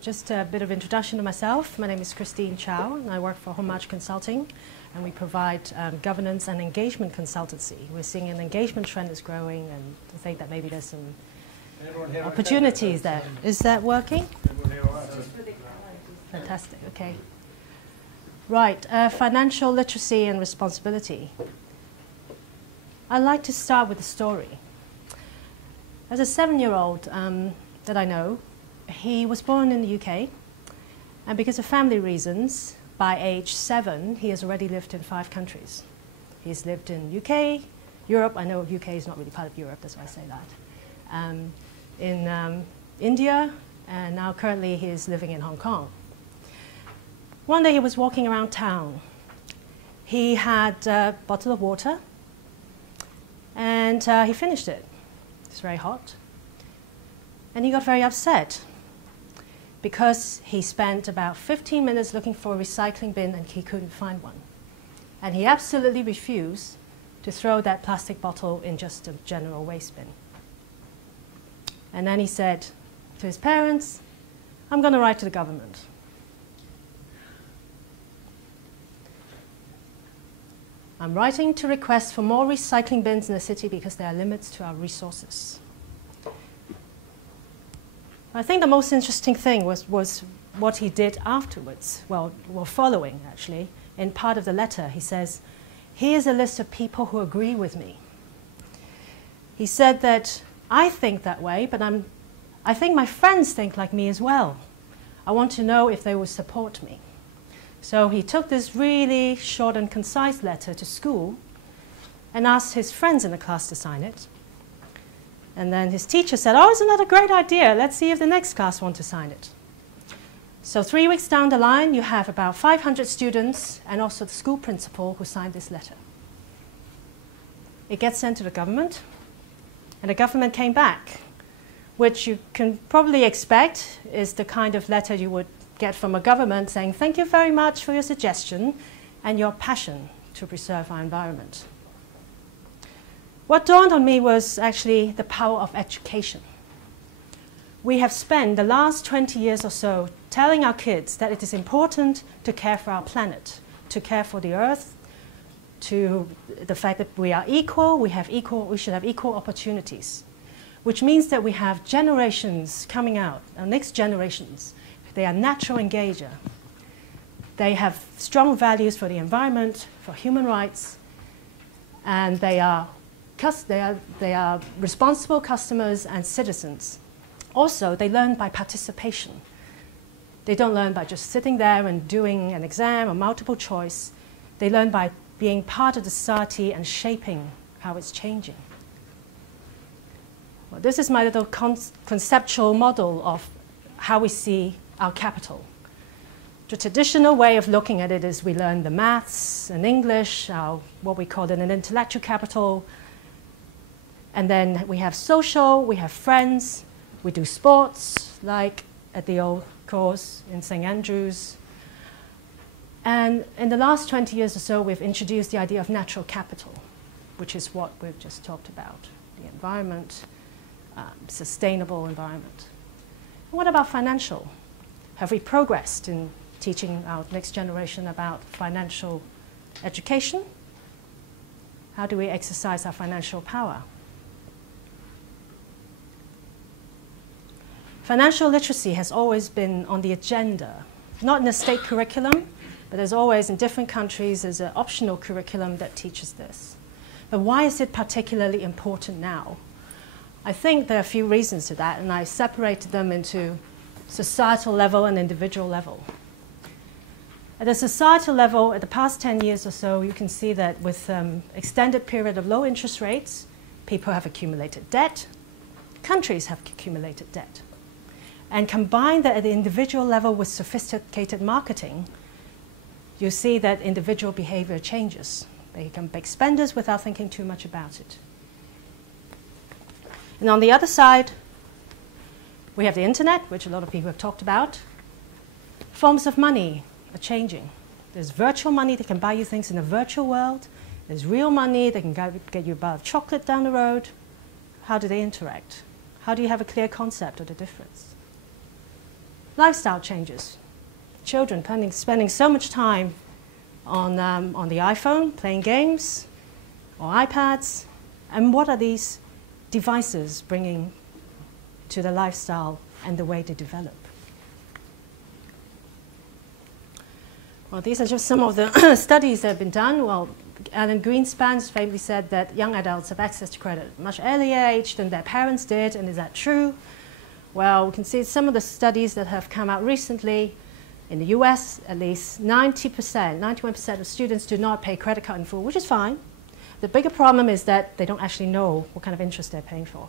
Just a bit of introduction to myself. My name is Chow, and I work for Homage Consulting, and we provide governance and engagement consultancy. We're seeing an engagement trend is growing, and I think that maybe there's some opportunities there. Is that working? Fantastic, okay. Right, financial literacy and responsibility. I'd like to start with a story. As a 7-year-old that I know, he was born in the UK, and because of family reasons, by age 7, he has already lived in 5 countries. He's lived in UK, Europe. I know UK is not really part of Europe, that's why I say that. In India, and now currently he is living in Hong Kong. One day he was walking around town. He had a bottle of water, and he finished it. It's very hot. And he got very upset because he spent about 15 minutes looking for a recycling bin and he couldn't find one. And he absolutely refused to throw that plastic bottle in just a general waste bin. And then he said to his parents, "I'm going to write to the government." "I'm writing to request for more recycling bins in the city because there are limits to our resources." I think the most interesting thing was what he did afterwards, well, following actually. In part of the letter, he says, "Here's a list of people who agree with me." He said that, "I think that way, but I think my friends think like me as well. I want to know if they will support me." So he took this really short and concise letter to school and asked his friends in the class to sign it. And then his teacher said, "Oh, isn't that a great idea? Let's see if the next class want to sign it." So 3 weeks down the line, you have about 500 students and also the school principal who signed this letter. It gets sent to the government, and the government came back, which you can probably expect is the kind of letter you would get from a government saying, "Thank you very much for your suggestion and your passion to preserve our environment." What dawned on me was actually the power of education. We have spent the last 20 years or so telling our kids that it is important to care for our planet, to care for the earth, to the fact that we are equal, we should have equal opportunities, which means that we have generations coming out, our next generations. They are natural engager. They have strong values for the environment, for human rights, and they are responsible customers and citizens. Also, they learn by participation. They don't learn by just sitting there and doing an exam or multiple choice. They learn by being part of the society and shaping how it's changing. Well, this is my little conceptual model of how we see our capital. The traditional way of looking at it is we learn the maths and English, what we call an intellectual capital. And then we have social, we have friends, we do sports, like at the old course in St. Andrews. And in the last 20 years or so, we've introduced the idea of natural capital, which is what we've just talked about, the environment, sustainable environment. And what about financial? Have we progressed in teaching our next generation about financial education? How do we exercise our financial power? Financial literacy has always been on the agenda, not in the state curriculum, but there's always, in different countries, there's an optional curriculum that teaches this. But why is it particularly important now? I think there are a few reasons to that, and I separated them into societal level and individual level. At the societal level, at the past 10 years or so, you can see that with extended period of low interest rates, people have accumulated debt, countries have accumulated debt. And combine that at the individual level with sophisticated marketing, you see that individual behavior changes. They become big spenders without thinking too much about it. And on the other side, we have the internet, which a lot of people have talked about. Forms of money are changing. There's virtual money that can buy you things in the virtual world. There's real money that can get you a bar of chocolate down the road. How do they interact? How do you have a clear concept of the difference? Lifestyle changes. Children spending so much time on the iPhone, playing games, or iPads. And what are these devices bringing to the lifestyle and the way they develop? Well, these are just some of the studies that have been done. Well, Alan Greenspan famously said that young adults have access to credit at a much earlier age than their parents did, and is that true? Well, we can see some of the studies that have come out recently. In the US, at least 91% of students do not pay credit card in full, which is fine. The bigger problem is that they don't actually know what kind of interest they're paying for.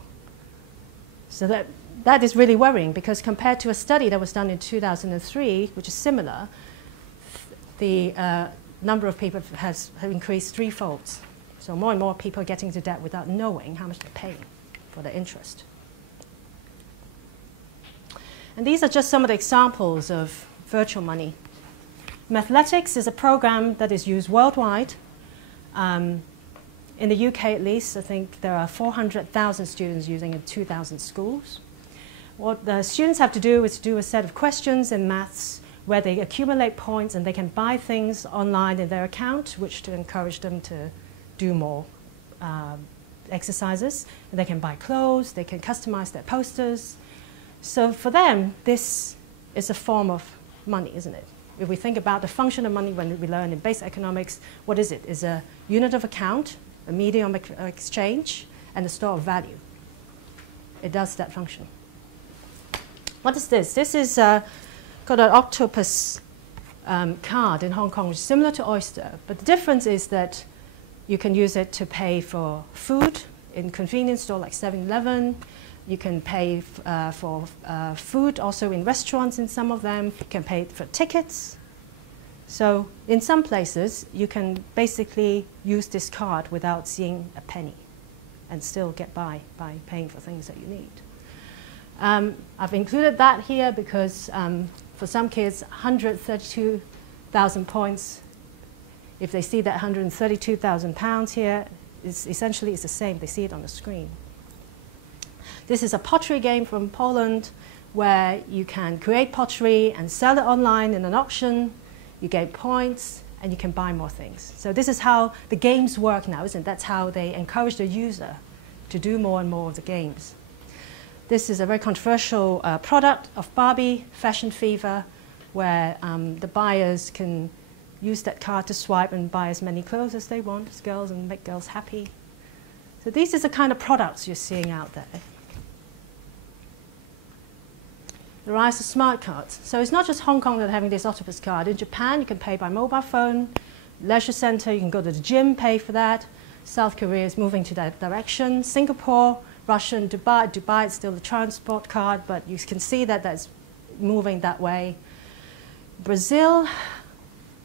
So that is really worrying, because compared to a study that was done in 2003, which is similar, the number of people have increased threefold. So more and more people are getting into debt without knowing how much they're paying for their interest. And these are just some of the examples of virtual money. Mathletics is a program that is used worldwide. In the UK at least, I think there are 400,000 students using it in 2,000 schools. What the students have to do is do a set of questions in maths where they accumulate points and they can buy things online in their account, which to encourage them to do more exercises. And they can buy clothes, they can customize their posters. So for them, this is a form of money, isn't it? If we think about the function of money when we learn in basic economics, what is it? It's a unit of account, a medium of exchange, and a store of value. It does that function. What is this? This is got an octopus card in Hong Kong, which is similar to Oyster. But the difference is that you can use it to pay for food in convenience store like 7-Eleven. You can pay for food also in restaurants in some of them. You can pay for tickets. So in some places, you can basically use this card without seeing a penny and still get by paying for things that you need. I've included that here because for some kids, 132,000 points, if they see that 132,000 pounds here, essentially it's the same. They see it on the screen. This is a pottery game from Poland where you can create pottery and sell it online in an auction. You gain points and you can buy more things. So this is how the games work now, isn't it? That's how they encourage the user to do more and more of the games. This is a very controversial product of Barbie, Fashion Fever, where the buyers can use that card to swipe and buy as many clothes as they want as girls and make girls happy. So these are the kind of products you're seeing out there. The rise of smart cards. So it's not just Hong Kong that are having this octopus card. In Japan, you can pay by mobile phone. Leisure center, you can go to the gym, pay for that. South Korea is moving to that direction. Singapore, Russia, and Dubai. Dubai is still the transport card, but you can see that that's moving that way. Brazil,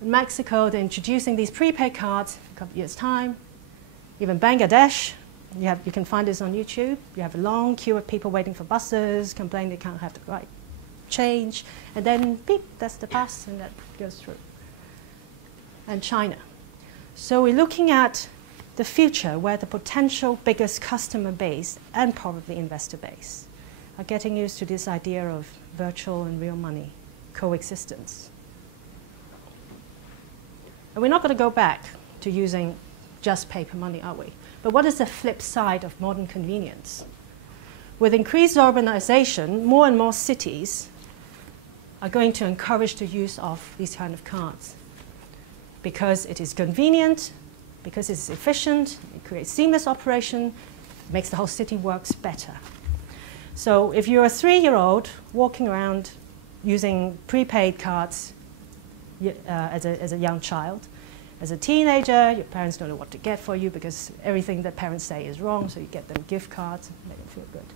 Mexico, they're introducing these prepaid cards in a couple of years' time. Even Bangladesh, you can find this on YouTube. You have a long queue of people waiting for buses, complaining they can't have the right change, and then beep, that's the bus, and that goes through. And China. So we're looking at the future where the potential biggest customer base and probably investor base are getting used to this idea of virtual and real money coexistence. And we're not going to go back to using just paper money, are we? But what is the flip side of modern convenience? With increased urbanization, more and more cities are going to encourage the use of these kind of cards because it is convenient, because it's efficient, it creates seamless operation, it makes the whole city works better. So if you're a 3-year-old walking around using prepaid cards as a young child, as a teenager, your parents don't know what to get for you because everything that parents say is wrong, so you get them gift cards, make them feel good.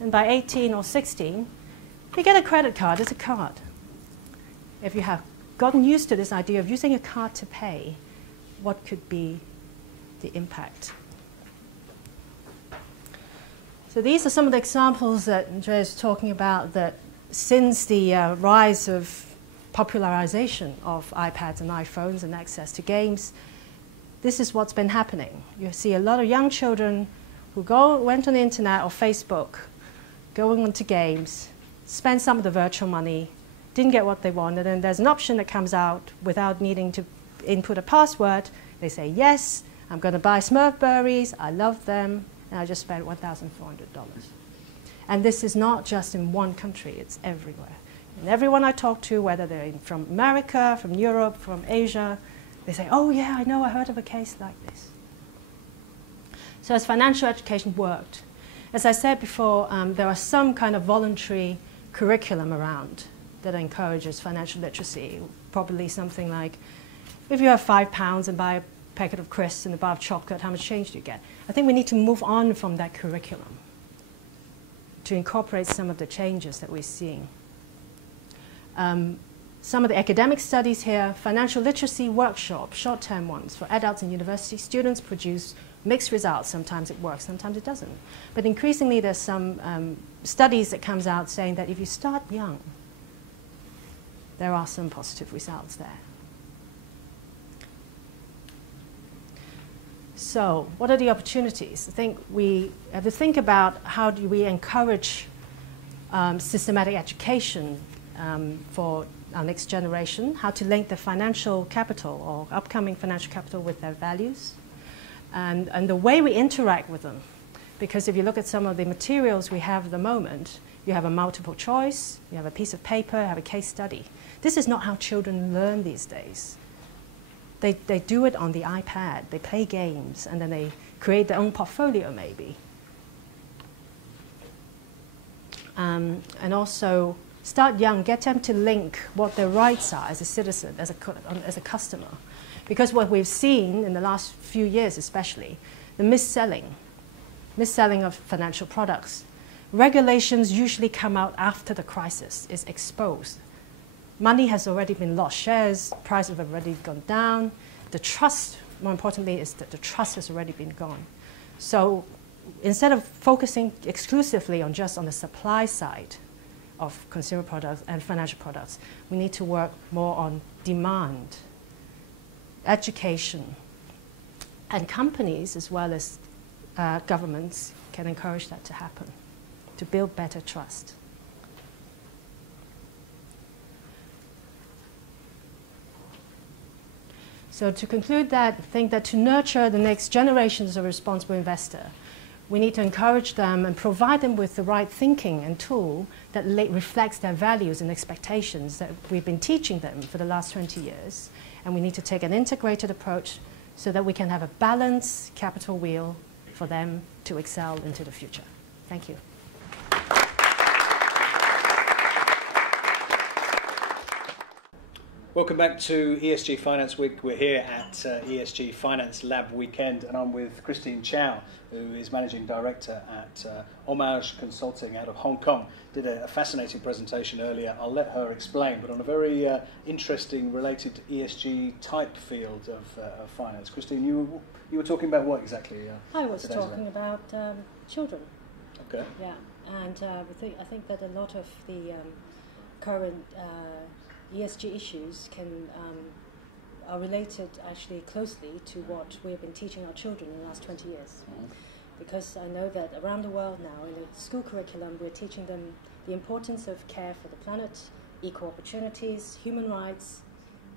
And by 18 or 16, you get a credit card. It's a card. If you have gotten used to this idea of using a card to pay, what could be the impact? So these are some of the examples that Andreas was talking about that since the rise of popularization of iPads and iPhones and access to games, this is what's been happening. You see a lot of young children who went on the internet or Facebook, going onto games, spend some of the virtual money, didn't get what they wanted, and there's an option that comes out without needing to input a password. They say, yes, I'm going to buy Smurfberries, I love them, and I just spent $1,400. And this is not just in one country, it's everywhere. And everyone I talk to, whether they're from America, from Europe, from Asia, they say, oh yeah, I know, I heard of a case like this. So as financial education worked, as I said before, there are some kind of voluntary curriculum around that encourages financial literacy. Probably something like, if you have £5 and buy a packet of crisps and a bar of chocolate, how much change do you get? I think we need to move on from that curriculum to incorporate some of the changes that we're seeing. Some of the academic studies here, financial literacy workshops, short-term ones for adults and university students produce mixed results. Sometimes it works, sometimes it doesn't. But increasingly there's some studies that comes out saying that if you start young, there are some positive results there. So what are the opportunities? I think we have to think about how do we encourage systematic education for our next generation, how to link the financial capital or upcoming financial capital with their values, and the way we interact with them. Because if you look at some of the materials we have at the moment, you have a multiple choice, you have a piece of paper, you have a case study. This is not how children learn these days. They do it on the iPad, they play games, and then they create their own portfolio maybe. And also start young, get them to link what their rights are as a citizen, as a customer. Because what we've seen in the last few years especially, the mis-selling of financial products. Regulations usually come out after the crisis is exposed. Money has already been lost, shares, prices have already gone down. The trust, more importantly, is that the trust has already been gone. So instead of focusing exclusively on just on the supply side of consumer products and financial products, we need to work more on demand, education, and companies as well as governments can encourage that to happen, to build better trust. So to conclude that, I think that to nurture the next generations of responsible investor, we need to encourage them and provide them with the right thinking and tool that reflects their values and expectations that we've been teaching them for the last 20 years. And we need to take an integrated approach so that we can have a balanced capital wheel for them to excel into the future. Thank you. Welcome back to ESG Finance Week. We're here at ESG Finance Lab Weekend, and I'm with Christine Chow, who is Managing Director at Homage Consulting out of Hong Kong. Did a fascinating presentation earlier. I'll let her explain, but on a very interesting, related ESG type field of finance. Christine, you were talking about what exactly? I was talking about children. Okay. Yeah, and I think that a lot of the current ESG issues are related actually closely to what we have been teaching our children in the last 20 years. Mm-hmm. Because I know that around the world now, in the school curriculum, we're teaching them the importance of care for the planet, equal opportunities, human rights,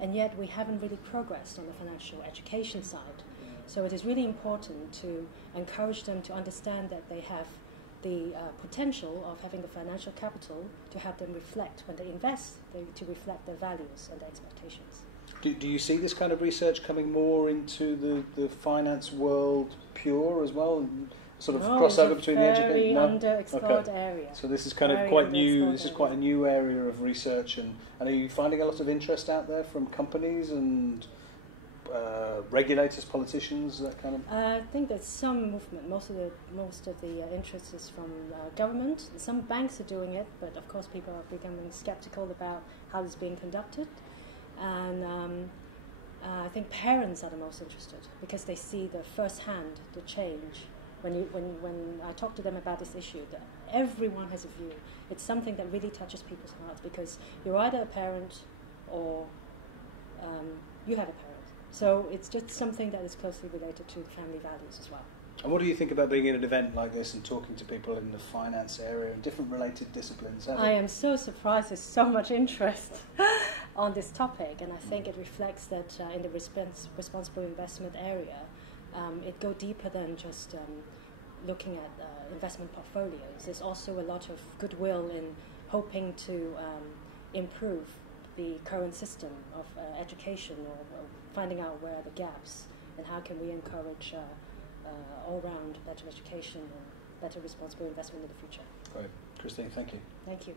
and yet we haven't really progressed on the financial education side. So it is really important to encourage them to understand that they have the potential of having the financial capital to have them reflect when they invest, to reflect their values and their expectations. Do you see this kind of research coming more into the finance world pure as well? Sort of crossover between the education? No, underexplored area. So this is kind of quite new. This is quite a new area of research, and are you finding a lot of interest out there from companies and regulators, politicians, that kind of? I think there's some movement. Most of the interest is from government. Some banks are doing it, but of course people are becoming skeptical about how it's being conducted. And I think parents are the most interested because they see the first-hand the change. When I talk to them about this issue, that everyone has a view. It's something that really touches people's hearts because you're either a parent or you have a parent. So it's just something that is closely related to family values as well. And what do you think about being in an event like this and talking to people in the finance area and different related disciplines? I am so surprised there's so much interest on this topic, and I think it reflects that in the responsible investment area, it go deeper than just looking at investment portfolios. There's also a lot of goodwill in hoping to improve the current system of education, or finding out where are the gaps and how can we encourage all-round better education and better responsible investment in the future. Great. Christine, thank you. Thank you.